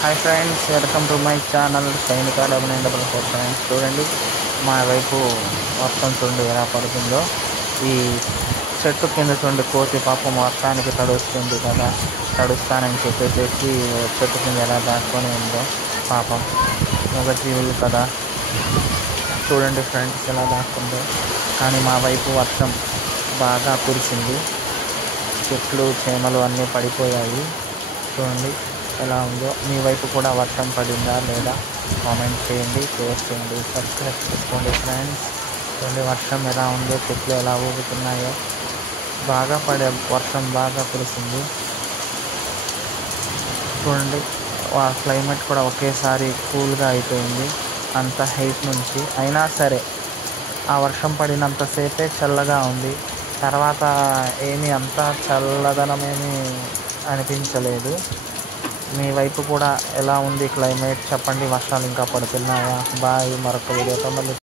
Hi friends, welcome to my channel సైనిక 9944 friends. చూడండి మా వైపు వర్షం చూడండి ఎలా పడుతుందో. ఈ చెట్టు కింద చూడండి కోతి పాపం వర్షానికి తడుస్తుంది కదా, తడుస్తానని చెప్పేసి చెట్టు కింద ఎలా దాచుకొని ఉందో పాపం. ఒక జీవులు కదా, చూడండి ఫ్రెండ్స్ ఎలా దాక్కుందో. కానీ మా వైపు వర్షం బాగా కురిసింది, చెట్లు చేమలు అన్నీ పడిపోయాయి. చూడండి ఎలా ఉందో. మీ వైపు కూడా వర్షం పడిందా లేదా కామెంట్ చేయండి, షేర్ చేయండి, సబ్స్క్రైబ్ చేసుకోండి ఫ్రెండ్స్. చూడండి వర్షం ఎలా ఉందో, చెట్లు ఎలా ఊగుతున్నాయో. బాగా పడే వర్షం బాగా కురిసింది. చూడండి క్లైమేట్ కూడా ఒకేసారి కూల్గా అయిపోయింది, అంత హీట్ నుంచి. అయినా సరే ఆ వర్షం పడినంతసేపే చల్లగా ఉంది, తర్వాత ఏమీ అంత చల్లదనం ఏమీ అనిపించలేదు. మీ వైపు కూడా ఎలా ఉంది క్లైమేట్ చెప్పండి, వర్షాలు ఇంకా పడుతున్నాయా? బాయ్, మరొక వీడియోతో మళ్ళీ